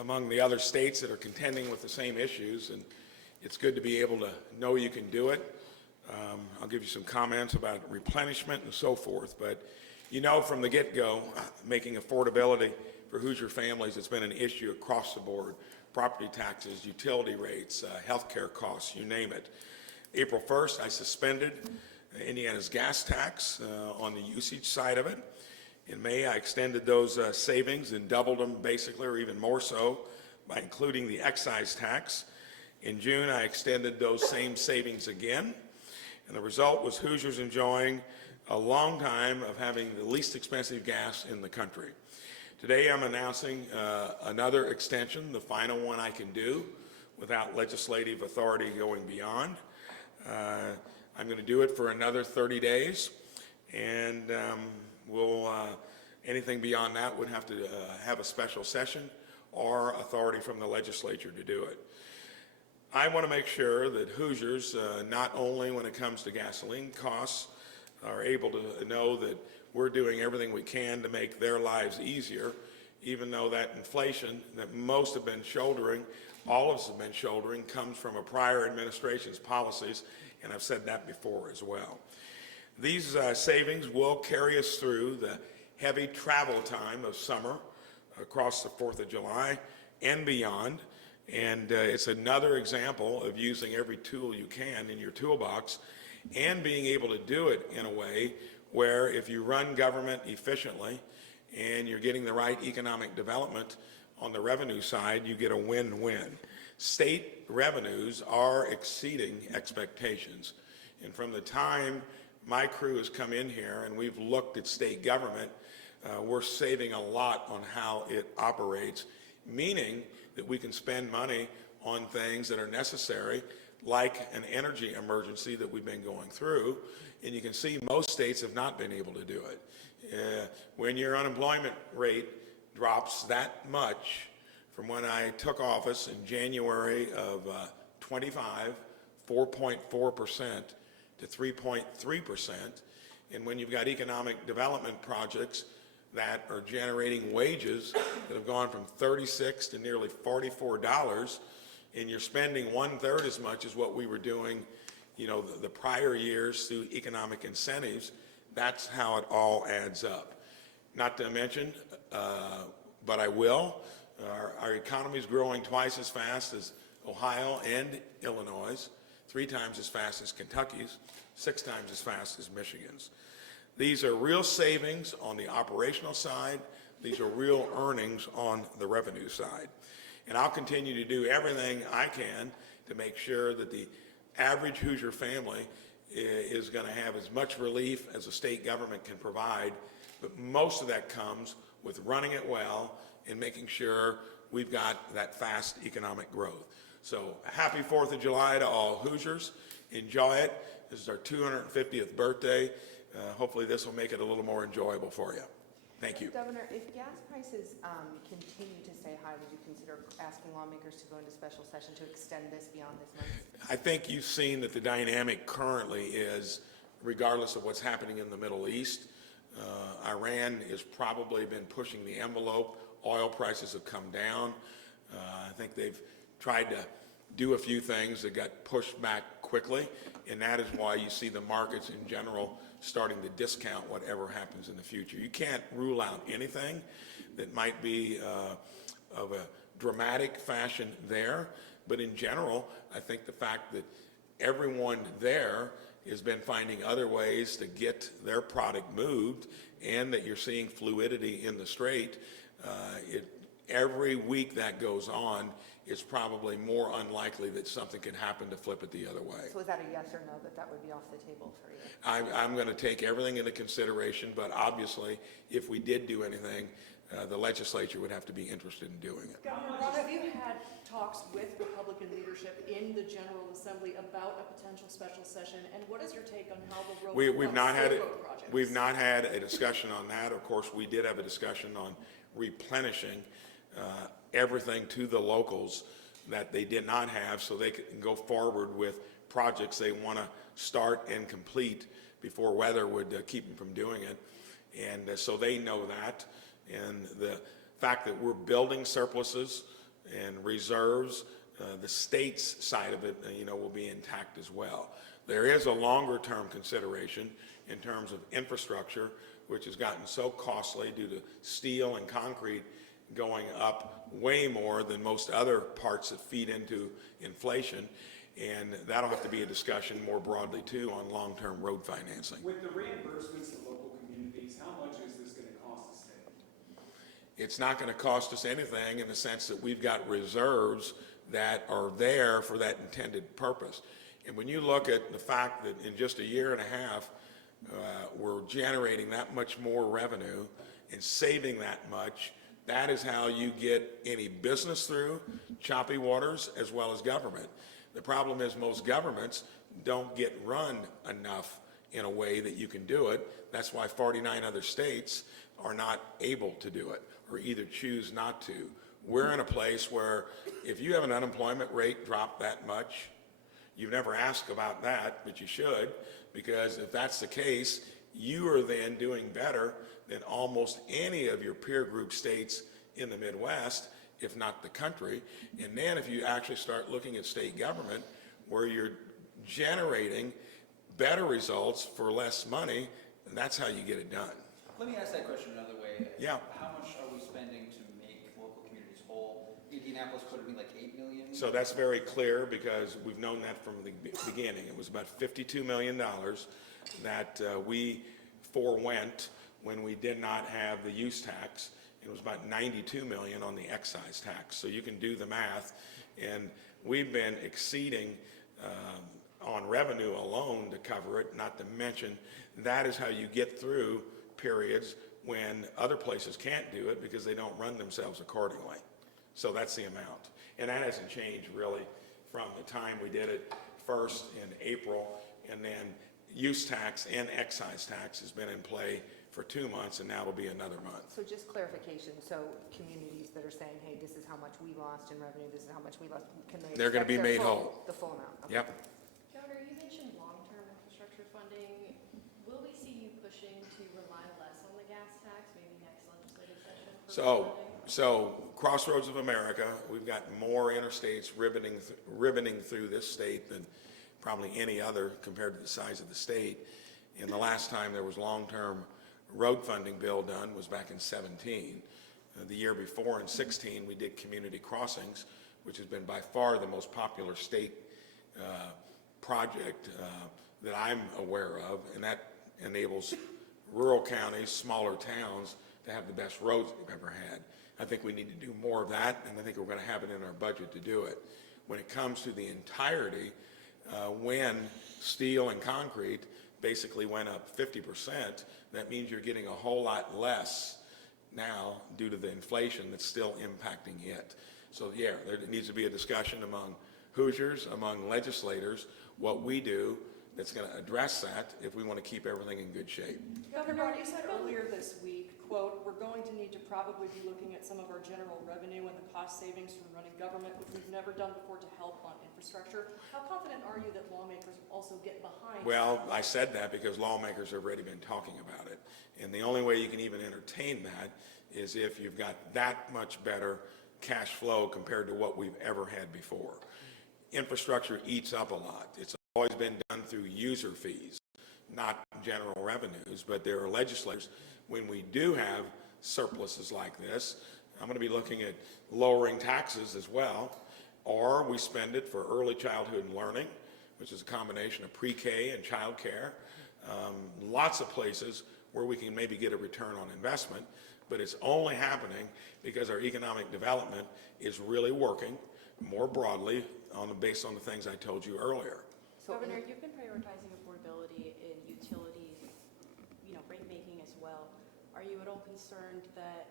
among the other states that are contending with the same issues, and it's good to be able to know you can do it. I'll give you some comments about replenishment and so forth, but you know from the get-go, making affordability for Hoosier families has been an issue across the board. Property taxes, utility rates, healthcare costs, you name it. April 1st, I suspended Indiana's gas tax on the usage side of it. In May, I extended those savings and doubled them basically, or even more so, by including the excise tax. In June, I extended those same savings again, and the result was Hoosiers enjoying a long time of having the least expensive gas in the country. Today, I'm announcing another extension, the final one I can do without legislative authority going beyond. I'm going to do it for another 30 days, and anything beyond that would have to have a special session or authority from the legislature to do it. I want to make sure that Hoosiers, not only when it comes to gasoline costs, are able to know that we're doing everything we can to make their lives easier, even though that inflation that most have been shouldering, all of us have been shouldering, comes from a prior administration's policies, and I've said that before as well. These savings will carry us through the heavy travel time of summer across the 4th of July and beyond, and it's another example of using every tool you can in your toolbox and being able to do it in a way where if you run government efficiently and you're getting the right economic development on the revenue side, you get a win-win. State revenues are exceeding expectations, and from the time my crew has come in here and we've looked at state government, we're saving a lot on how it operates, meaning that we can spend money on things that are necessary, like an energy emergency that we've been going through, and you can see most states have not been able to do it. When your unemployment rate drops that much from when I took office in January of 25, 4.4% to 3.3%, and when you've got economic development projects that are generating wages that have gone from $36 to nearly $44, and you're spending 1/3 as much as what we were doing, the prior years through economic incentives, that's how it all adds up. Not to mention, but I will, our economy is growing twice as fast as Ohio and Illinois, 3 times as fast as Kentucky's, 6 times as fast as Michigan's. These are real savings on the operational side. These are real earnings on the revenue side. And I'll continue to do everything I can to make sure that the average Hoosier family is going to have as much relief as the state government can provide, but most of that comes with running it well and making sure we've got that fast economic growth. So happy 4th of July to all Hoosiers. Enjoy it. This is our 250th birthday. Hopefully this will make it a little more enjoyable for you. Thank you. Governor, if gas prices continue to stay high, would you consider asking lawmakers to go into special session to extend this beyond this month? I think you've seen that the dynamic currently is, regardless of what's happening in the Middle East, Iran has probably been pushing the envelope. Oil prices have come down. I think they've tried to do a few things that got pushed back quickly, and that is why you see the markets in general starting to discount whatever happens in the future. You can't rule out anything that might be of a dramatic fashion there, but in general, I think the fact that everyone there has been finding other ways to get their product moved, and that you're seeing fluidity in the strait, every week that goes on, it's probably more unlikely that something can happen to flip it the other way. So is that a yes or no, that would be off the table for you? I'm going to take everything into consideration, but obviously, if we did do anything, the legislature would have to be interested in doing it. Governor Braun, have you had talks with Republican leadership in the General Assembly about a potential special session, and what is your take on how the road We've not had it. projects? We've not had a discussion on that. Of course, we did have a discussion on replenishing everything to the locals that they did not have, so they can go forward with projects they want to start and complete before weather would keep them from doing it. And so they know that. And the fact that we're building surpluses and reserves, the state's side of it, will be intact as well. There is a longer-term consideration in terms of infrastructure, which has gotten so costly due to steel and concrete going up way more than most other parts that feed into inflation. And that'll have to be a discussion more broadly, too, on long-term road financing. With the reimbursements to local communities, how much is this going to cost the state? It's not going to cost us anything in the sense that we've got reserves that are there for that intended purpose. And when you look at the fact that in just a year and a half, we're generating that much more revenue and saving that much, that is how you get any business through, choppy waters, as well as government. The problem is most governments don't get run enough in a way that you can do it. That's why 49 other states are not able to do it or either choose not to. We're in a place where if you have an unemployment rate drop that much, you've never asked about that, but you should, because if that's the case, you are then doing better than almost any of your peer group states in the Midwest, if not the country. And then if you actually start looking at state government where you're generating better results for less money, that's how you get it done. Let me ask that question another way. Yeah. How much are we spending to make local communities whole? Indianapolis quoted me like $8 million. So that's very clear because we've known that from the beginning. It was about $52 million that we forewent when we did not have the use tax. It was about $92 million on the excise tax. So you can do the math. And we've been exceeding on revenue alone to cover it, not to mention that is how you get through periods when other places can't do it because they don't run themselves accordingly. So that's the amount. And that hasn't changed really from the time we did it first in April, and then use tax and excise tax has been in play for 2 months, and now it'll be another month. So just clarification, so communities that are saying, hey, this is how much we lost in revenue, this is how much we lost, can they? They're gonna be expect their made full- whole. The full amount? Okay. Yep. Governor, you mentioned long-term infrastructure funding. Will we see you pushing to rely less on the gas tax, maybe next legislative session? For funding? So Crossroads of America, we've got more interstates ribboning through this state than probably any other compared to the size of the state. And the last time there was long-term road funding bill done was back in 17. The year before in 16, we did community crossings, which has been by far the most popular state project that I'm aware of, and that enables rural counties, smaller towns to have the best roads they've ever had. I think we need to do more of that, and I think we're going to have it in our budget to do it. When it comes to the entirety, when steel and concrete basically went up 50%, that means you're getting a whole lot less now due to the inflation that's still impacting it. So yeah, there needs to be a discussion among Hoosiers, among legislators, what we do that's going to address that if we want to keep everything in good shape. Governor Braun, you said earlier this week, quote, "We're going to need to probably be looking at some of our general revenue and the cost savings from running government, which we've never done before, to help on infrastructure." How confident are you that lawmakers will also get behind? Well, I said that because lawmakers have already been talking about it. And the only way you can even entertain that is if you've got that much better cash flow compared to what we've ever had before. Infrastructure eats up a lot. It's always been done through user fees, not general revenues, but there are legislators, when we do have surpluses like this, I'm going to be looking at lowering taxes as well, or we spend it for early childhood learning, which is a combination of pre-K and child care. Lots of places where we can maybe get a return on investment, but it's only happening because our economic development is really working more broadly based on the things I told you earlier. So Governor, you've been prioritizing affordability in utilities, rate making as well. Are you at all concerned that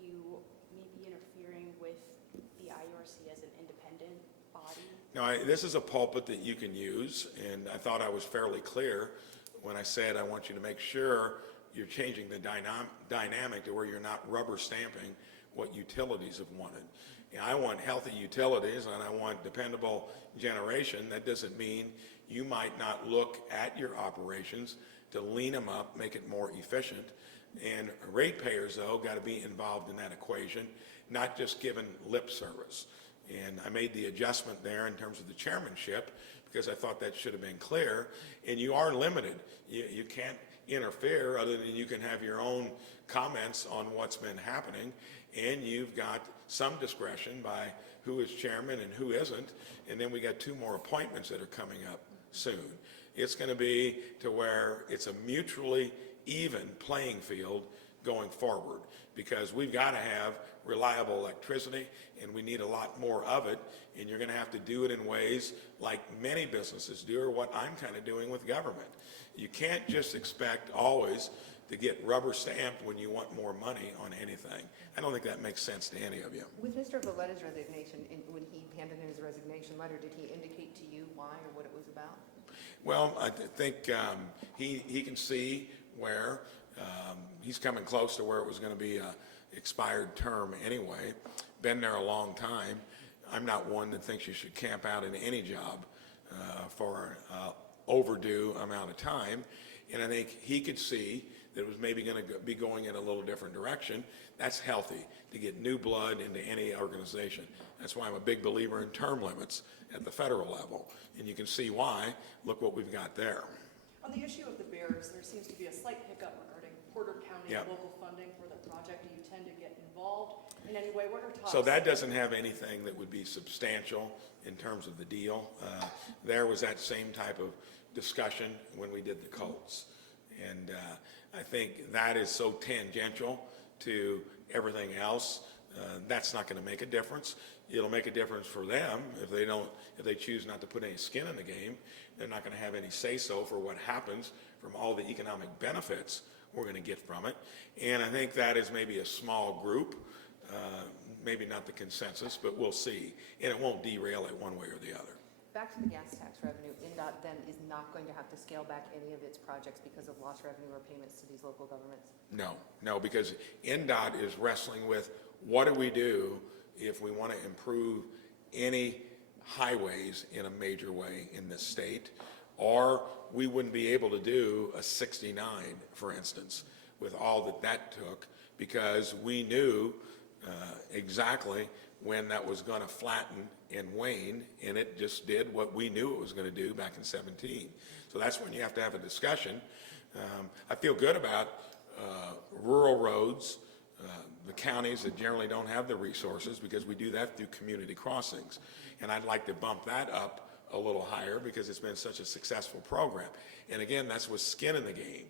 you may be interfering with the IURC as an independent body? Now, this is a pulpit that you can use, and I thought I was fairly clear when I said I want you to make sure you're changing the dynamic to where you're not rubber stamping what utilities have wanted. I want healthy utilities and I want dependable generation. That doesn't mean you might not look at your operations to lean them up, make it more efficient. And ratepayers, though, got to be involved in that equation. not just given lip service. And I made the adjustment there in terms of the chairmanship because I thought that should have been clear. And you are limited. You can't interfere other than you can have your own comments on what's been happening. And you've got some discretion by who is chairman and who isn't. And then we got 2 more appointments that are coming up soon. It's going to be to where it's a mutually even playing field going forward, because we've got to have reliable electricity and we need a lot more of it, and you're going to have to do it in ways like many businesses do, or what I'm kind of doing with government. You can't just expect always to get rubber stamped when you want more money on anything. I don't think that makes sense to any of you. With Mr. Valletta's resignation, when he handed in his resignation letter, did he indicate to you why or what it was about? Well, I think he can see where he's coming close to where it was going to be a expired term anyway. Been there a long time. I'm not one that thinks you should camp out in any job for overdue amount of time. And I think he could see that it was maybe going to be going in a little different direction. That's healthy to get new blood into any organization. That's why I'm a big believer in term limits at the federal level. And you can see why. Look what we've got there. On the issue of the Bears, there seems to be a slight hiccup regarding Porter County Yep. local funding for the project. Do you tend to get involved in any way? What are talks? So that doesn't have anything that would be substantial in terms of the deal. There was that same type of discussion when we did the Colts. And I think that is so tangential to everything else. That's not going to make a difference. It'll make a difference for them if they choose not to put any skin in the game. They're not going to have any say-so for what happens from all the economic benefits we're going to get from it. And I think that is maybe a small group, maybe not the consensus, but we'll see. And it won't derail it one way or the other. Back to the gas tax revenue, NDOT then is not going to have to scale back any of its projects because of lost revenue or payments to these local governments? No, because NDOT is wrestling with what do we do if we want to improve any highways in a major way in this state, or we wouldn't be able to do a 69, for instance, with all that took, because we knew exactly when that was going to flatten and wane, and it just did what we knew it was going to do back in 17. So that's when you have to have a discussion. I feel good about rural roads, the counties that generally don't have the resources, because we do that through community crossings. And I'd like to bump that up a little higher because it's been such a successful program. And again, that's with skin in the game.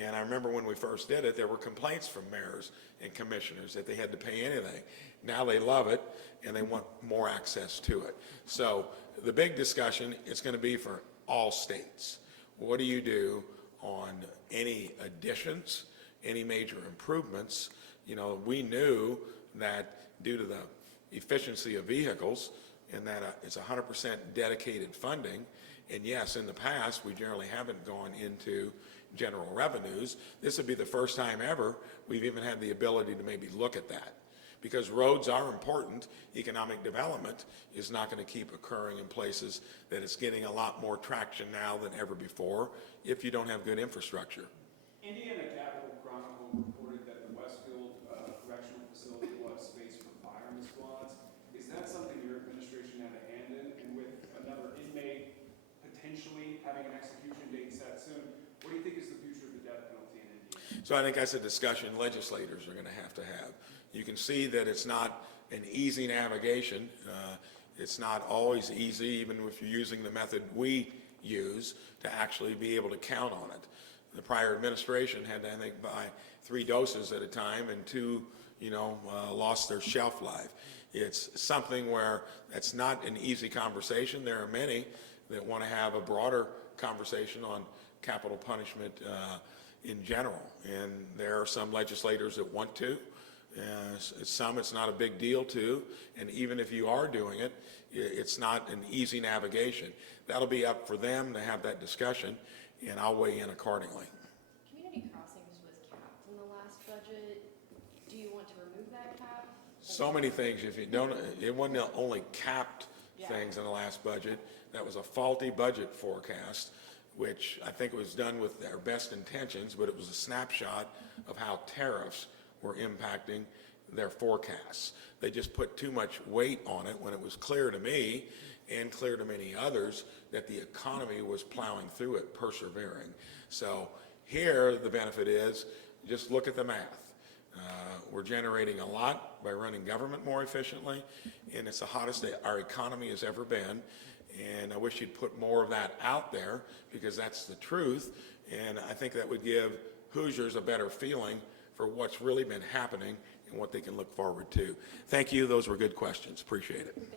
And I remember when we first did it, there were complaints from mayors and commissioners that they had to pay anything. Now they love it and they want more access to it. So the big discussion is going to be for all states. What do you do on any additions, any major improvements? You know, we knew that due to the efficiency of vehicles and that it's 100% dedicated funding, and yes, in the past, we generally haven't gone into general revenues. This would be the first time ever we've even had the ability to maybe look at that. Because roads are important, economic development is not going to keep occurring in places that it's getting a lot more traction now than ever before if you don't have good infrastructure. Indiana Capital Chronicle reported that the Westfield Correctional Facility will have space for fireman squads. Is that something your administration had a hand in? And with another inmate potentially having an execution date set soon, what do you think is the future of the death penalty in Indiana? So I think that's a discussion legislators are going to have. You can see that it's not an easy navigation. It's not always easy, even if you're using the method we use, to actually be able to count on it. The prior administration had to, I think, buy 3 doses at a time, and 2, lost their shelf life. It's something where that's not an easy conversation. There are many that want to have a broader conversation on capital punishment in general, and there are some legislators that want to. Some it's not a big deal to, and even if you are doing it, it's not an easy navigation. That'll be up for them to have that discussion, and I'll weigh in accordingly. Community crossings was capped in the last budget. Do you want to remove that cap? So many things, if you don't, it wasn't the only capped things in the last budget. That was a faulty budget forecast, which I think was done with their best intentions, but it was a snapshot of how tariffs were impacting their forecasts. They just put too much weight on it when it was clear to me and clear to many others that the economy was plowing through it, persevering. So here, the benefit is, just look at the math. We're generating a lot by running government more efficiently, and it's the hottest our economy has ever been. And I wish you'd put more of that out there, because that's the truth. And I think that would give Hoosiers a better feeling for what's really been happening and what they can look forward to. Thank you. Those were good questions. Appreciate it.